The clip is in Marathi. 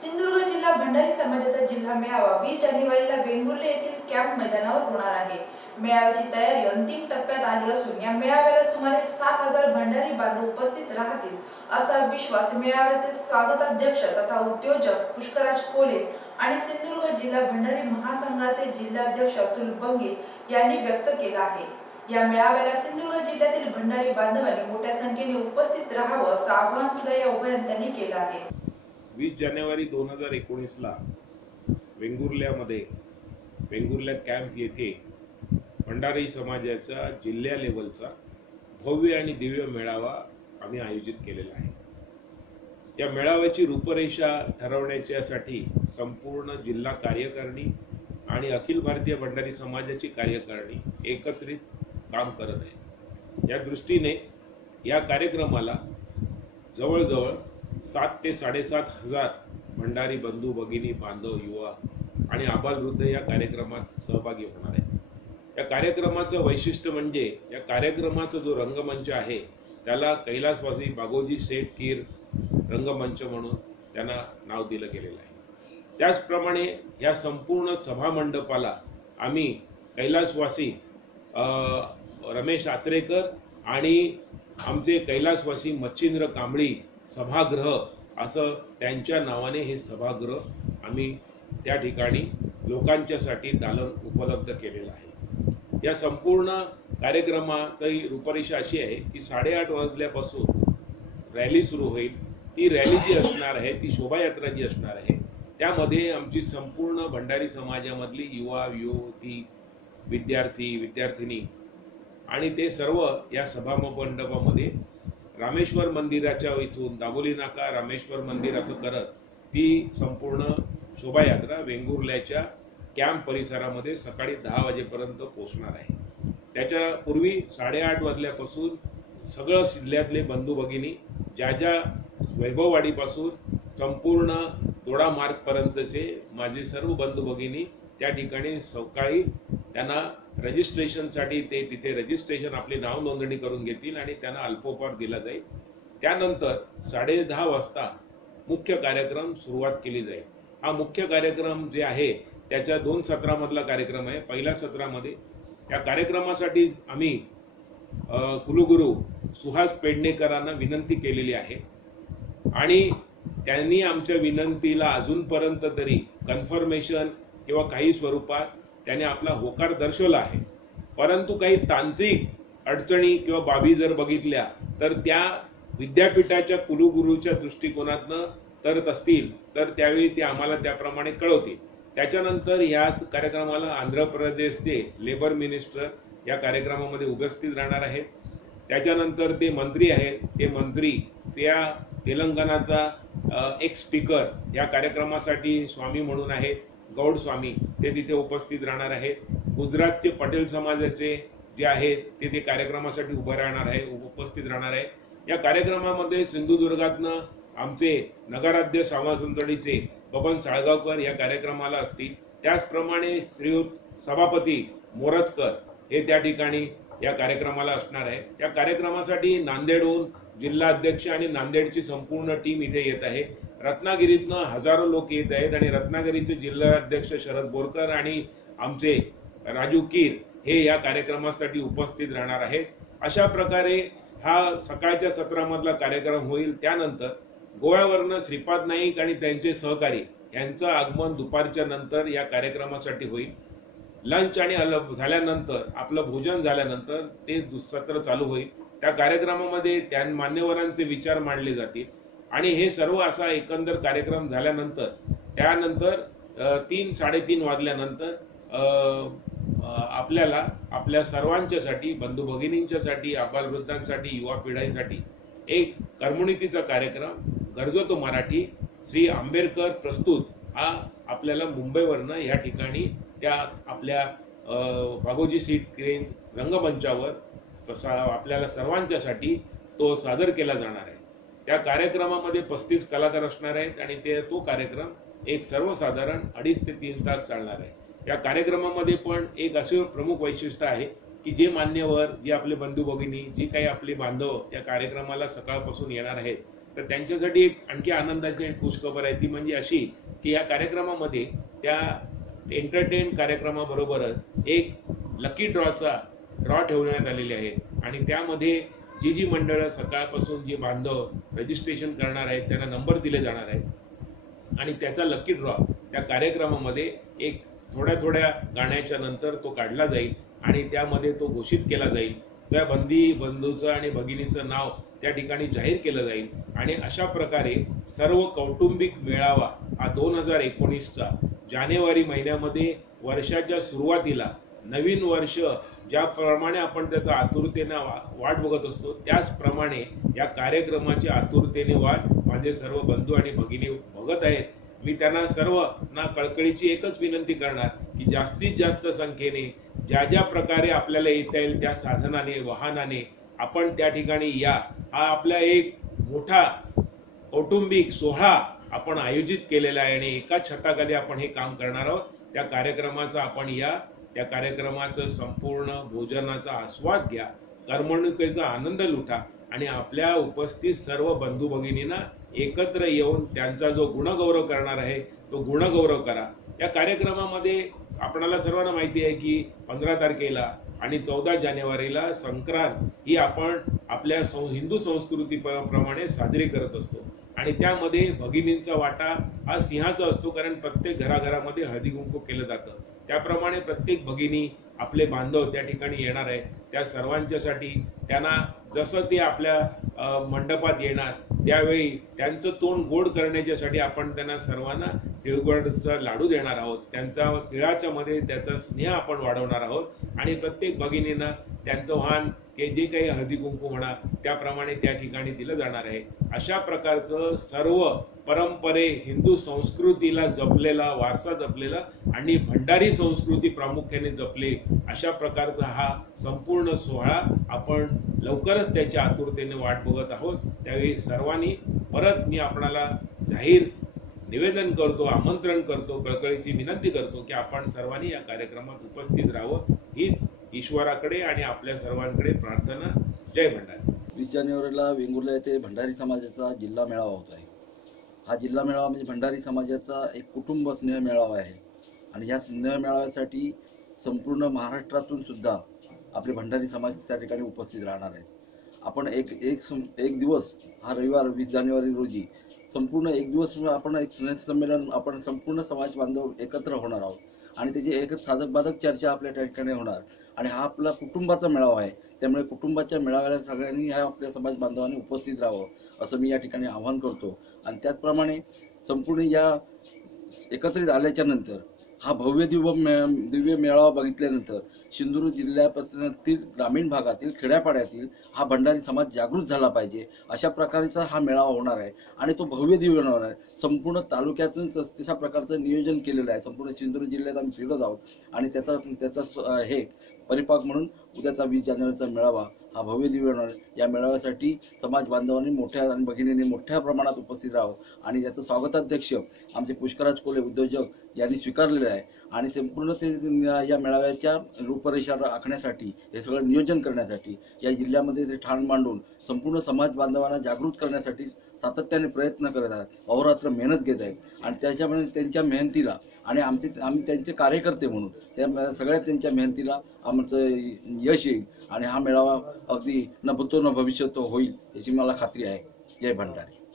सिंधुदुर्ग जिल्हा भंडारी समाजाचा जिल्हा मेळावा वीस जानेवारीला वेंगुर्ले येथील कॅम्प मैदानावर होणार आहे. मेळाव्याची तयारी अंतिम टप्प्यात आली असून या मेळाव्याला सुमारे सात हजार भंडारी बांधव उपस्थित राहतील असा विश्वास मेळाव्याचे स्वागताध्यक्ष तथा उद्योजक पुष्कराज कोले आणि सिंधुदुर्ग जिल्हा भंडारी महासंघाचे जिल्हाध्यक्ष अतुल बंगे यांनी व्यक्त केला आहे. या मेळाव्याला सिंधुदुर्ग जिल्ह्यातील भंडारी बांधवांनी मोठ्या संख्येने उपस्थित राहावं असं आवाहन सुद्धा या उभयंत्यांनी केलं आहे. वीस जानेवारी दोन हजार एकोणीसला वेंगुर्ल्यामध्ये वेंगुर्ल्या कॅम्प येथे भंडारी समाजाचा जिल्ह्या लेवलचा भव्य आणि दिव्य मेळावा आम्ही आयोजित केलेला आहे. या मेळाव्याची रूपरेषा ठरवण्याच्यासाठी संपूर्ण जिल्हा कार्यकारिणी आणि अखिल भारतीय भंडारी समाजाची कार्यकारिणी एकत्रित काम करत आहे या दृष्टीने या कार्यक्रमाला जवळजवळ सात ते साडेसात हजार भंडारी बंधू भगिनी बांधव युवा आणि आबालवृद्ध या कार्यक्रमात सहभागी होणार आहे या कार्यक्रमाचं वैशिष्ट्य म्हणजे या कार्यक्रमाचा जो रंगमंच आहे त्याला कैलासवासी बागोजी शेठ कीर रंगमंच म्हणून त्यांना नाव दिलं गेलेलं आहे. त्याचप्रमाणे या संपूर्ण सभामंडपाला आम्ही कैलासवासी रमेश आचरेकर आणि आमचे कैलासवासी मच्छिंद्र कांबळी सभागृह असं त्यांच्या नावाने हे सभागृह आम्ही त्या ठिकाणी लोकांच्यासाठी दालन उपलब्ध केलेलं आहे. या संपूर्ण कार्यक्रमाची रूपरेषा अशी आहे की साडेआठ वाजल्यापासून रॅली सुरू होईल. ती रॅली जी असणार आहे ती शोभायात्रा जी असणार आहे त्यामध्ये आमची संपूर्ण भंडारी समाजामधली युवा युवती विद्यार्थी विद्यार्थिनी आणि ते सर्व या सभामंडपामध्ये रामेश्वर मंदिराच्या इथून दाबोली नाका रामेश्वर मंदिर असं करत ती संपूर्ण शोभायात्रा वेंगुर्ल्याच्या कॅम्प परिसरामध्ये सकाळी दहा वाजेपर्यंत पोहोचणार आहे. त्याच्या पूर्वी साडेआठ वाजल्यापासून सगळं जिल्ह्यातले बंधू भगिनी ज्या ज्या वैभववाडीपासून संपूर्ण दोडा मार्गपर्यंतचे माझे सर्व बंधू भगिनी त्या ठिकाणी सकाळी त्यांना रजिस्ट्रेशनसाठी ते तिथे रजिस्ट्रेशन आपली नाव नोंदणी करून घेतील आणि त्यांना अल्पोपहार दिला जाईल. त्यानंतर साडे दहा वाजता मुख्य कार्यक्रम सुरुवात केली जाईल. हा मुख्य कार्यक्रम जे आहे त्याच्या दोन सत्रामधला कार्यक्रम आहे. पहिल्या सत्रामध्ये या कार्यक्रमासाठी आम्ही कुलगुरू सुहास पेडणेकरांना विनंती केलेली आहे. आणि त्यांनी आमच्या विनंतीला अजूनपर्यंत तरी कन्फर्मेशन किंवा काही स्वरूपात त्याने आपला होकार दर्शवला आहे. परंतु काही तांत्रिक अडचणी किंवा बाबी जर बघितल्या तर त्या विद्यापीठाच्या कुलगुरूच्या दृष्टिकोनातनं करत असतील तर त्यावेळी ते आम्हाला त्याप्रमाणे कळवतील. त्याच्यानंतर ह्याच कार्यक्रमाला आंध्र प्रदेशचे लेबर मिनिस्टर या कार्यक्रमामध्ये उपस्थित राहणार आहेत. त्याच्यानंतर ते मंत्री आहेत. ते मंत्री त्या तेलंगणाचा एक स्पीकर या कार्यक्रमासाठी स्वामी म्हणून आहेत. गौड स्वामी ते तिथे उपस्थित राहणार आहेत गुजरातचे पटेल समाजाचे जे आहेत ते ते कार्यक्रमासाठी उभं राहणार आहे उपस्थित राहणार आहे. या कार्यक्रमामध्ये सिंधुदुर्गातनं आमचे नगराध्य सामासुंदडीचे बबन साळगावकर या कार्यक्रमाला असतील. त्याचप्रमाणे श्रीयुत सभापती मोरजकर हे त्या ठिकाणी या कार्यक्रमाला असणार आहे. या कार्यक्रमासाठी नांदेडहून जिल्हा अध्यक्ष आणि नांदेडची संपूर्ण टीम इथे येत आहे. रत्नागिरीतनं हजारो लोक येत आहेत आणि रत्नागिरीचे जिल्हा अध्यक्ष शरद बोरकर आणि आमचे राजू कीर हे या कार्यक्रमासाठी उपस्थित राहणार आहेत. अशा प्रकारे हा सकाळच्या सत्रामधला कार्यक्रम होईल. त्यानंतर गोव्यावरनं श्रीपाद नाईक आणि त्यांचे सहकारी यांचं आगमन दुपारच्या नंतर या कार्यक्रमासाठी होईल. लंच आणि अल- झाल्यानंतर आपलं भोजन झाल्यानंतर ते दुसत्र चालू होईल. त्या कार्यक्रमामध्ये त्या मान्यवरांचे विचार मांडले जातील. आणि हे सर्व असा एकंदर कार्यक्रम झाल्यानंतर त्यानंतर तीन साडेतीन वाजल्यानंतर आपल्याला आपल्या सर्वांच्यासाठी बंधू भगिनींच्यासाठी आबालवृद्धांसाठी युवा पिढीसाठी एक करमणुकीचा कार्यक्रम गरजतो मराठी श्री आंबेडकर प्रस्तुत हा आपल्याला मुंबईवरनं या ठिकाणी त्या आपल्या भागोजी सीट क्रेन रंगमंचावर तसा आपल्याला सर्वांच्यासाठी तो सादर केला जाणार आहे. त्या कार्यक्रमामध्ये पस्तीस कलाकार असणार आहेत आणि ते तो कार्यक्रम एक सर्वसाधारण अडीच ते तीन तास चालणार आहे. या कार्यक्रमामध्ये पण एक असे प्रमुख वैशिष्ट्य आहे की जे मान्यवर जे आपले बंधू भगिनी जी काही आपले बांधव त्या कार्यक्रमाला सकाळपासून येणार आहेत तर त्यांच्यासाठी एक आणखी आनंदाची आणि खुशखबर आहे. ती म्हणजे अशी की या कार्यक्रमामध्ये त्या एंटरटेन कार्यक्रमाबरोबरच एक लकी ड्रॉचा ड्रॉ ठेवण्यात आलेले आहेत आणि त्यामध्ये जी जी मंडळं सकाळपासून जी बांधव रजिस्ट्रेशन करणार आहेत त्यांना नंबर दिले जाणार आहेत. आणि त्याचा लकी ड्रॉ त्या कार्यक्रमामध्ये एक थोड्या थोड्या गाण्याच्या नंतर तो काढला जाईल आणि त्यामध्ये तो घोषित केला जाईल. त्या बंदी बंधूचं आणि भगिनीचं नाव त्या ठिकाणी जाहीर केलं जाईल. आणि अशा प्रकारे सर्व कौटुंबिक मेळावा हा दोन हजार एकोणीसचा जानेवारी महिन्यामध्ये वर्षाच्या सुरुवातीला नवीन वर्ष ज्याप्रमाणे आपण त्याचा आतुरतेने वा- वाट बघत असतो त्याचप्रमाणे या कार्यक्रमाची आतुरतेने वाट माझे सर्व बंधू आणि भगिनी बघत आहेत. मी त्यांना सर्व ना कळकळीची एकच विनंती करणार की जास्तीत जास्त संख्येने ज्या ज्या प्रकारे आपल्याला येता येईल त्या साधनाने वाहनाने आपण त्या ठिकाणी या. हा आपला एक मोठा कौटुंबिक सोहळा आपण आयोजित केलेलं आहे आणि एका छताखाली आपण हे काम करणार आहोत. त्या कार्यक्रमाचा आपण या त्या कार्यक्रमाचं संपूर्ण भोजनाचा आस्वाद घ्या करमणुकीचा आनंद लुटा आणि आपल्या उपस्थित सर्व बंधू भगिनींना एकत्र येऊन त्यांचा जो गुणगौरव करणार आहे तो गुणगौरव करा. या कार्यक्रमामध्ये आपणाला सर्वांना माहिती आहे की पंधरा तारखेला आणि चौदा जानेवारीला संक्रांत ही आपण आपल्या सं हिंदू संस्कृती प्रमाणे साजरी करत असतो. आणि त्यामध्ये भगिनींचा वाटा हा सिंहाचा असतो कारण प्रत्येक घराघरामध्ये हळदी कुंकू केलं जातं. त्याप्रमाणे प्रत्येक भगिनी आपले बांधव त्या ठिकाणी येणार आहे. त्या सर्वांच्यासाठी त्यांना जसं ते आपल्या मंडपात येणार त्यावेळी त्यांचं तोंड गोड करण्याच्यासाठी आपण त्यांना सर्वांना तिळगुळाचा लाडू देणार आहोत. त्यांचा तिळाच्यामध्ये त्याचा स्नेह आपण वाढवणार आहोत. आणि प्रत्येक भगिनींना त्यांचं वाहन हे जे काही हळदी कुंकू म्हणा त्याप्रमाणे त्या ठिकाणी दिलं जाणार आहे. अशा प्रकारचं सर्व परंपरे हिंदू संस्कृतीला जपलेला वारसा जपलेला आणि भंडारी संस्कृती प्रामुख्याने जपली अशा प्रकारचा हा संपूर्ण सोहळा आपण लवकरच त्याच्या आतुरतेने वाट बघत आहोत. त्यावेळी सर्वांनी परत मी आपणाला जाहीर निवेदन करतो आमंत्रण करतो कळकळीची विनंती करतो की आपण सर्वांनी या कार्यक्रमात उपस्थित राहावं. हीच ईश्वराकडे आणि आपल्या सर्वांकडे प्रार्थना जय भंडारी. वीस जानेवारीला वेंगुर्ला येथे भंडारी समाजाचा जिल्हा मेळावा होत आहे. हा जिल्हा मेळावा म्हणजे भंडारी समाजाचा एक कुटुंब स्नेह मेळावा आहे. आणि या स्नेह मेळाव्यासाठी संपूर्ण महाराष्ट्रातून सुद्धा आपले भंडारी समाज त्या ठिकाणी उपस्थित राहणार आहेत. आपण एक एक सं- एक दिवस हा रविवार वीस जानेवारी रोजी संपूर्ण एक दिवस आपण एक स्नेह संमेलन आपण संपूर्ण समाज बांधव एकत्र होणार आहोत. आणि त्याची एक साधक बाधक चर्चा आपल्या त्या ठिकाणी होणार. आणि हा आपला कुटुंबाचा मेळावा आहे. त्यामुळे कुटुंबाच्या मेळाव्याला सगळ्यांनी ह्या आपल्या समाज बांधवांनी उपस्थित राहावं असं मी या ठिकाणी आवाहन करतो. आणि त्याचप्रमाणे संपूर्ण या एकत्रित आल्याच्यानंतर हा भव्य दिव्य मे दिव्य मेळावा बघितल्यानंतर सिंधुदुर्ग जिल्ह्यातील ग्रामीण भागातील खेड्यापाड्यातील हा भंडारी समाज जागृत झाला पाहिजे. अशा प्रकारचा हा मेळावा होणार आहे आणि तो भव्य दिव्य होणार आहे. संपूर्ण तालुक्यातून तशा प्रकारचं नियोजन केलेलं आहे. संपूर्ण सिंधुदुर्ग जिल्ह्यात आम्ही फिरत आहोत आणि त्याचा त्याचा स- हे परिपाक म्हणून उद्याचा वीस जानेवारीचा मेळावा हा भव्य दिव्य होणार या मेळाव्यासाठी समाज बांधवांनी मोठ्या आणि भगिनींनी मोठ्या प्रमाणात उपस्थित राहावं आणि याचं स्वागताध्यक्ष आमचे पुष्कराज कोले उद्योजक यांनी स्वीकारलेलं आहे. आणि संपूर्ण ते या मेळाव्याच्या रूपरेषा आखण्यासाठी हे सगळं नियोजन करण्यासाठी या जिल्ह्यामध्ये ते ठाण मांडून संपूर्ण समाज बांधवांना जागृत करण्यासाठी सातत्याने प्रयत्न करत आहेत. अहोरात्र मेहनत घेत आहेत. आणि त्याच्यामुळे त्यांच्या मेहनतीला आणि आमचे आम्ही त्यांचे कार्यकर्ते म्हणून त्या सगळ्या त्यांच्या मेहनतीला आमचं यश येईल. आणि हा मेळावा अगदी न भूतो न भविष्य तो होईल याची मला खात्री आहे. जय भंडारी.